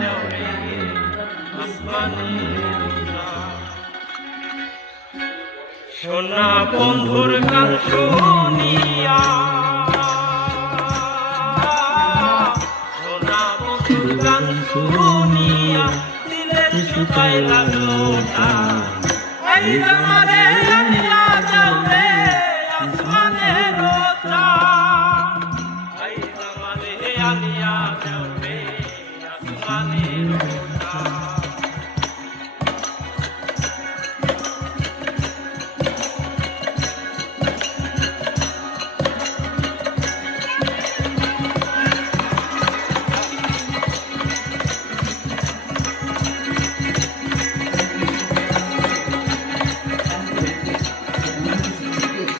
দেও আসমানি সোনা বন্ধুর গান শুনিয়া। সোনা বন্ধুর গান শুনিয়া, দিলে সুতাই লাগল না। এই আমারে আলিয়া দেবে আসমানের